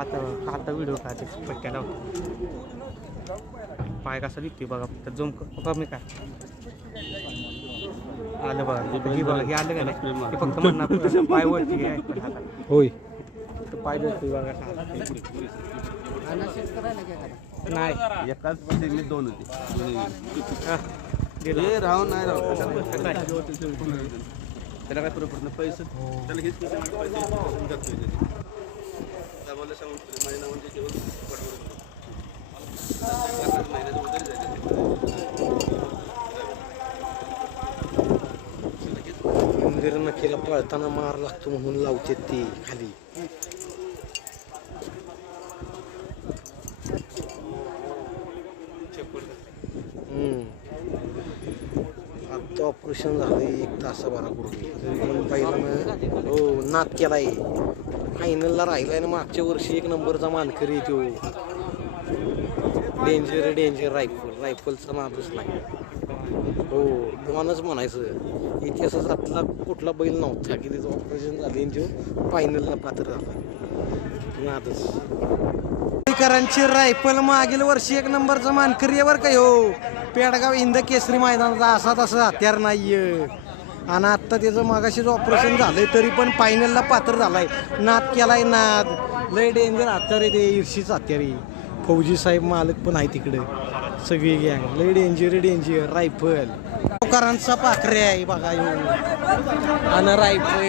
आता व्हिडिओ काढते पट्ट्याला पाय कसा दिसतोय बघा फक्त झूम कमी काय आलं बघा हे बघा हे आलं का नाही हे फक्त म्हणणार पाय वरती आहे पण आता होय पाय दिसतोय बघा नाही एकाच मी दोन होते गेलं. हे राहून नाही राहू त्याला काय पुरेपूर पैसे त्याला हेच पैसे मला सांगून माझ्या नावाचे जेवण मंदिर नक्कीला पळताना मार लागतो म्हणून लावते ती खाली आता ऑपरेशन झालं 1 तासाभरापूर्वी पण पहिला हो नाद केलाय फायनलला राहिलाय ना मागच्या वर्षी 1 नंबरचा मानकरी तो डेंजर रायफलचा नादच नाही हो तुम्हालाच म्हणायचं इतिहासातला कुठला बैल नव्हता की त्याचं ऑपरेशन झाले तो फायनलला पात्र झाला नादच करांची रायफल मागील वर्षी 1 नंबरचा मानकरी वर काय हो पेडगाव हिंद केसरी मैदानाचा असा तसं हत्यार नाहीये आणि आत्ता त्याचं मागाशीच ऑपरेशन झालंय तरी पण फायनलला पात्र झालाय नाद केलाय नाद लय डेंजर हत्यार आहे ते ईर्षीच हत्यार आहे फौजी साहेब मालक पण आहे तिकडे सगळी गँग लय डेंजर रायफल करांचा पाखरे आहे बघा आणि रायफल